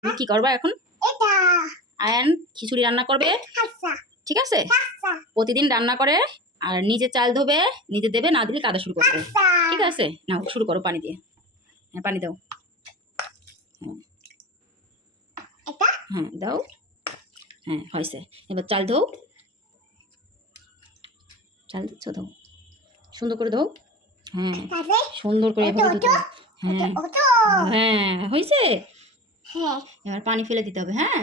তুমি কি করবা এখন? আয়ান খিচুড়ি রান্না করবে। ঠিক আছে? প্রতিদিন রান্না করে আর নিজে চাল ধোবে নিজে দেবে না দিলে কাদা শুরু করবে। ঠিক আছে? নাও শুরু করো পানি দিয়ে। হ্যাঁ পানি দাও। এটা? হ্যাঁ দাও। হ্যাঁ হয়েছে। এবার চাল ধোও। চাল দিচ্ছ? দাও সুন্দর করে দাও হ্যাঁ। সুন্দর করে এভাবে। হ্যাঁ। হ্যাঁ হয়েছে? হ্যাঁ। এবার পানি ফেলে দিতে হবে হ্যাঁ?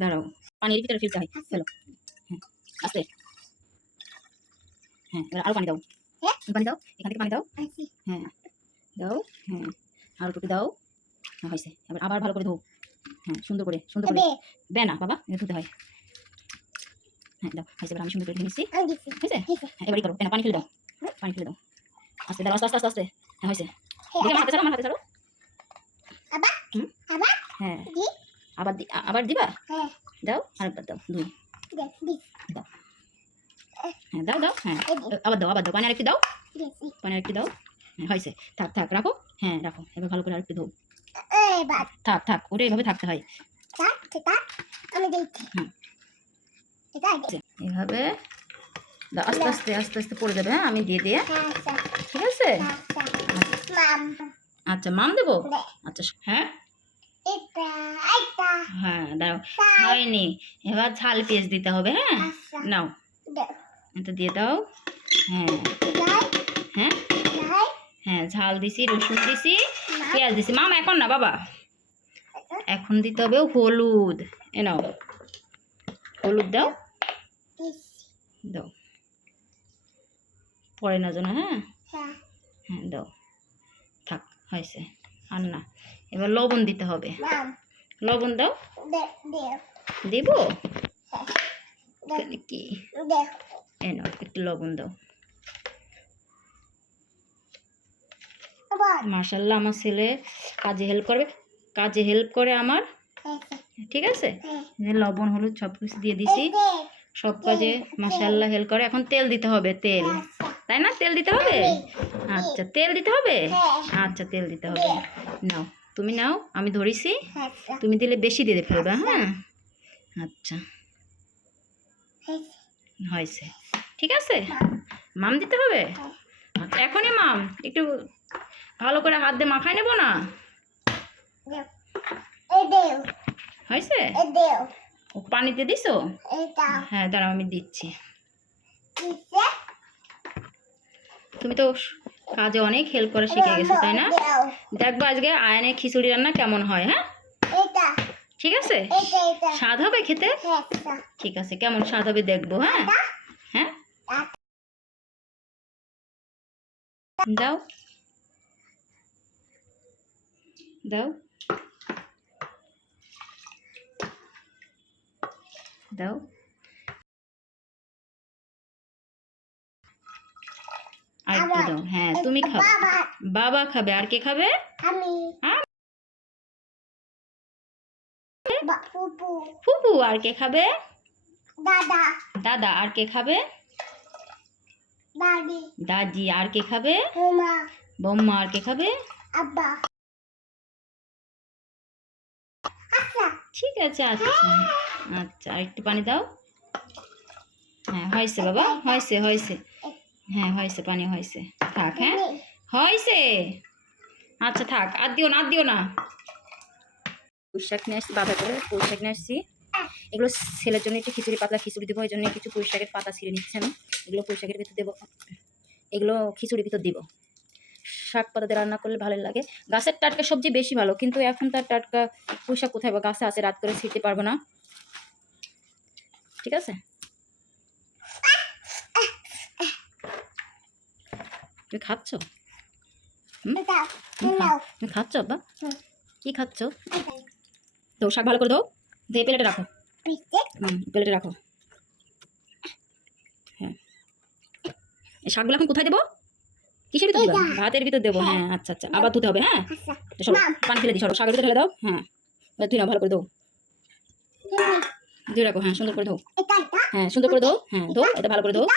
দাঁড়াও পানির ভিতরে ফেলতে হয়। ফেলো। হ্যাঁ আস্তে। হ্যাঁ এবার আরও পানি দাও। হ্যাঁ? পানি দাও এখান থেকে পানি দাও। হ্যাঁ দাও হ্যাঁ আরও টুকু দাও। হ্যাঁ হয়েছে। এবার আবার ভালো করে ধো হ্যাঁ সুন্দর করে সুন্দর করে। বে না বাবা এটা ধুতে হয়। হ্যাঁ দাও হয়েছে। এবার আমি সুন্দর করে নিচ্ছি। হয়েছে? হ্যাঁ এবারই করো। কেন পানি ফেলে দাও। পানি ফেলে দাও। আস্তে দাও আস্তে আস্তে আস্তে। হ্যাঁ হয়েছে। আমার হাতে ছাড়ো আমার হাতে ছাড়ো হ্যাঁ। আবার আবার দিবা? হ্যাঁ। দাও আরেকবার দাও দুই দে দি। হ্যাঁ দাও দাও হ্যাঁ। আবার দাও আবার দাও। পানি আরেকটু দাও। পানি আরেকটু দাও। হ্যাঁ হয়েছে। থাক থাক রাখো। হ্যাঁ রাখো। এবার ভালো করে আরেকটু ধো থাক থাক ওটা এভাবে থাকতে হয়। আচ্ছা, দাও, আস্তে আস্তে আস্তে আস্তে পড়ে যাবে হ্যাঁ আমি দিয়ে দিয়ে। ঠিক আছে? আচ্ছা। মাম। দেবো? আচ্ছা হ্যাঁ? হ্যাঁ দাও। হয়নি। এবার ঝাল পেঁয়াজ দিতে হবে হ্যাঁ? নাও। এটা দিয়ে দাও। হ্যাঁ। হ্যাঁ? হ্যাঁ ঝাল দিছি রসুন দিছি পেঁয়াজ দিছি। মাম এখন না বাবা। এখন দিতে হবে হলুদ। এ নাও। হলুদ দাও। দাও। পরে না যেন হ্যাঁ? হ্যাঁ। হ্যাঁ দাও। থাক হয়েছে। আর না এবার লবণ দিতে হবে। লবণ দাও। দেব? হ্যাঁ। কি? দে। এ নাও একটু লবণ দাও। মার্শাল্লাহ আমার ছেলে কাজে হেল্প করবে। কাজে হেল্প করে আমার। ঠিক আছে? হ্যাঁ। লবণ হলুদ সব কিছু দিয়ে দিছি। সব কাজে মার্শাল্লাহ হেল্প করে। এখন তেল দিতে হবে তেল। তাই না? তেল দিতে হবে? আচ্ছা তেল দিতে হবে? হ্যাঁ। আচ্ছা তেল দিতে হবে। নাও তুমি নাও আমি ধরিছি। তুমি দিলে বেশি দিয়ে ফেলবে হ্যাঁ? আচ্ছা। হয়েছে। ঠিক আছে? মাম দিতে হবে? আচ্ছা, এখনই মাম একটু ভালো করে হাত দিয়ে মাখায় নেব না? হয়েছে? ও পানিতে দিছো? হ্যাঁ দাঁড়াও আমি দিচ্ছি। তুমি তো কাজে অনেক হেল্প করে শিখে গেছো তাই না? দেখব আজকে আয়নের খিচুড়ি রান্না কেমন হয় হ্যাঁ? ঠিক আছে? স্বাদ হবে খেতে? ঠিক আছে কেমন স্বাদ হবে দেখব হ্যাঁ? হ্যাঁ? দাও। দাও। দাও। আর দাও হ্যাঁ তুমি খাবে। বাবা। খাবে আর কে খাবে? ফুপু। আর কে খাবে? দাদা। দাদা আর কে খাবে? দাদি। দাদি আর কে খাবে? মামা বম্মা আর কে খাবে? আব্বা। আচ্ছা। ঠিক আছে আচ্ছা। আচ্ছা আর একটু পানি দাও। হ্যাঁ হয়েছে বাবা হয়েছে হয়েছে। হ্যাঁ হয়েছে পানি হয়েছে। থাক হ্যাঁ? হয়েছে। আচ্ছা থাক আর দিও না আর দিও না। পুঁইশাক নিয়ে আসছি বাধা করে পুঁইশাক নিয়ে আসছি। এগুলো ছেলের জন্য একটু খিচুড়ি পাতলা খিচুড়ি দেবো এই জন্য কিছু পুঁইশাকের পাতা ছিঁড়ে নিচ্ছি আমি। এগুলো পুঁইশাকের ভিতর দেবো। এগুলো খিচুড়ির ভিতর দিব। শাক পাতা দিয়ে রান্না করলে ভালো লাগে। গাছের টাটকা সবজি বেশি ভালো কিন্তু এখন তার টাটকা পুঁইশাক কোথায় বা গাছে আছে রাত করে ছিঁড়তে পারব না। ঠিক আছে? তুমি খাচ্ছ? তুমি খাচ্ছ আব্বা? কি খাচ্ছ? তো শাক ভালো করে দাও দিয়ে প্লেটে রাখো। হুম প্লেটে রাখো। হ্যাঁ। এই শাকগুলো এখন কোথায় দেবো? কিসের ভিতর দেবো? ভাতের ভিতর দেবো। হ্যাঁ। আচ্ছা আচ্ছা। আবার ধুতে হবে হ্যাঁ? আচ্ছা। সরো মাম। পানি ফেলে দিই সরো শাকের ভিতরে ঢেলে দাও। হ্যাঁ। তুই নাও ভালো করে দাও দিয়ে রাখো হ্যাঁ সুন্দর করে এটা হ্যাঁ সুন্দর করে দাও হ্যাঁ দাও এটা। ভালো করে বাবা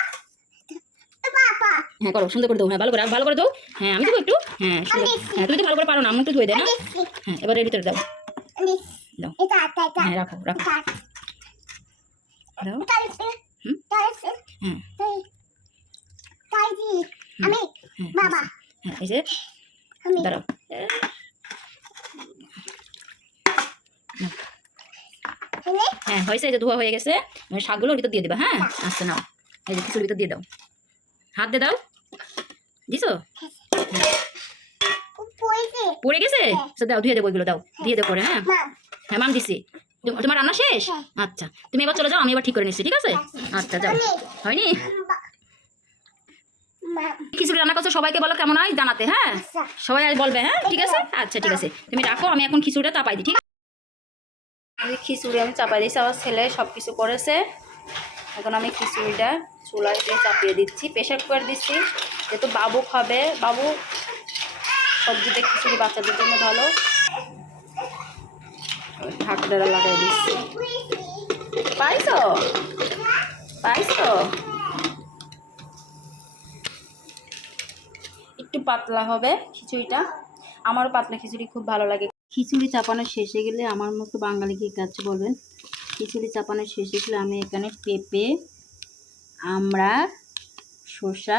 হ্যাঁ করো সুন্দর করে দাও হ্যাঁ ভালো করে ভালো করে দাও হ্যাঁ আমি দেবো একটু। হ্যাঁ সুন্দর হ্যাঁ তুমি তো ভালো করে পারো না আমি একটু ধুয়ে দেয় না? হ্যাঁ এবার এর ভিতরে দাও। দিছি হ্যাঁ রাখো রাখো। দাও। তাই হুম? তাই হ্যাঁ। আমি হ্যাঁ বাবা হ্যাঁ এই যে। আমি দাঁড়াও। হ্যাঁ হয়েছে এই যে ধোয়া হয়ে গেছে। শাকগুলো ওর ভিতর দিয়ে দেবা হ্যাঁ? আচ্ছা নাও। এই যে খিচুড়ির ভিতর দিয়ে দাও। হাত দিয়ে দাও। দিছো? পড়ে গেছে? আচ্ছা দাও ধুয়ে দেবো ওইগুলো দাও। দিয়ে দেবো পরে হ্যাঁ? হ্যাঁ মাম দিছি। তোমার রান্না শেষ? হ্যাঁ। আচ্ছা তুমি এবার চলে যাও আমি এবার ঠিক করে নিচ্ছি ঠিক আছে? আচ্ছা যাও। হয়নি? খিচুড়ি রান্না করছ সবাইকে বলো কেমন হয় জানাতে হ্যাঁ? আচ্ছা। সবাই আজ বলবে হ্যাঁ ঠিক আছে? আচ্ছা ঠিক আছে। তুমি রাখো আমি এখন খিচুড়িটা চাপাই দিই ঠিক আছে? খিচুড়ি আমি চাপাই দিয়েছি আমার ছেলে সব কিছু করেছে। এখন আমি খিচুড়িটা চুলায় দিয়ে চাপিয়ে দিচ্ছি প্রেশার কুকার দিচ্ছি। যেহেতু বাবু খাবে। বাবু সবজিতে খিচুড়ি বাচ্চাদের জন্য ভালো। ঢাকনাটা লাগাই দিচ্ছি। পাইছো? পাইছো? একটু পাতলা হবে খিচুড়িটা। আমারও পাতলা খিচুড়ি খুব ভালো লাগে। খিচুড়ি চাপানোর শেষে গেলে আমার মতো বাঙালি কি কাজ বলবেন খিচুড়ি চাপানোর শেষে গেলে আমি এখানে পেঁপে আমরা শসা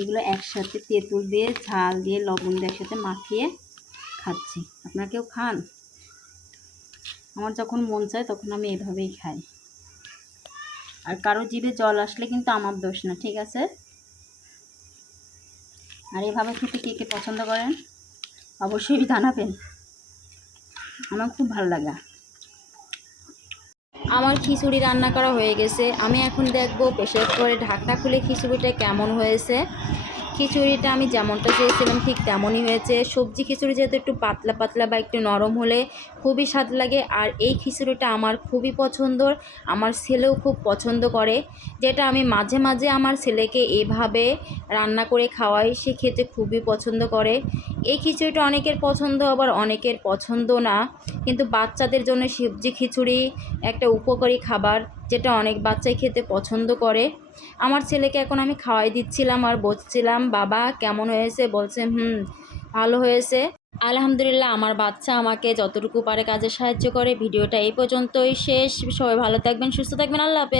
এগুলো একসাথে তেঁতুল দিয়ে, ঝাল দিয়ে, লবণ দিয়ে একসাথে মাখিয়ে খাচ্ছি। আপনারা কেউ খান? আমার যখন মন চায় তখন আমি এভাবেই খাই। আর কারও জিভে জল আসলে কিন্তু আমার দোষ না, ঠিক আছে? আর এভাবে খেতে কে কে পছন্দ করেন? অবশ্যই জানাবেন। আমার খুব ভালো লাগে। আমার খিচুড়ি রান্না করা হয়ে গেছে। আমি এখন দেখব প্রেশার করে ঢাকনা খুলে খিচুড়িটা কেমন হয়েছে। খিচুড়িটা আমি যেমনটা চেয়েছিলাম ঠিক তেমনই হয়েছে। সবজি খিচুড়ি যেহেতু একটু পাতলা পাতলা বা একটু নরম হলে খুবই স্বাদ লাগে। আর এই খিচুড়িটা আমার খুবই পছন্দর, আমার ছেলেও খুব পছন্দ করে। যেটা আমি মাঝে মাঝে আমার ছেলেকে এভাবে রান্না করে খাওয়াই, সে খেতে খুবই পছন্দ করে। এই খিচুড়িটা অনেকের পছন্দ, আবার অনেকের পছন্দ না। কিন্তু বাচ্চাদের জন্য সবজি খিচুড়ি একটা উপকারী খাবার। যেটা অনেক বাচ্চাই খেতে পছন্দ করে। আমার ছেলেকে এখন আমি খাওয়াই দিচ্ছিলাম আর বলছিলাম, বাবা, কেমন হয়েছে? বলছে, হুম, ভালো হয়েছে। আলহামদুলিল্লাহ, আমার বাচ্চা আমাকে যতটুকু পারে কাজে সাহায্য করে। ভিডিওটা এই পর্যন্তই শেষ। সবাই ভালো থাকবেন, সুস্থ থাকবেন। আল্লাহ হাফেজ।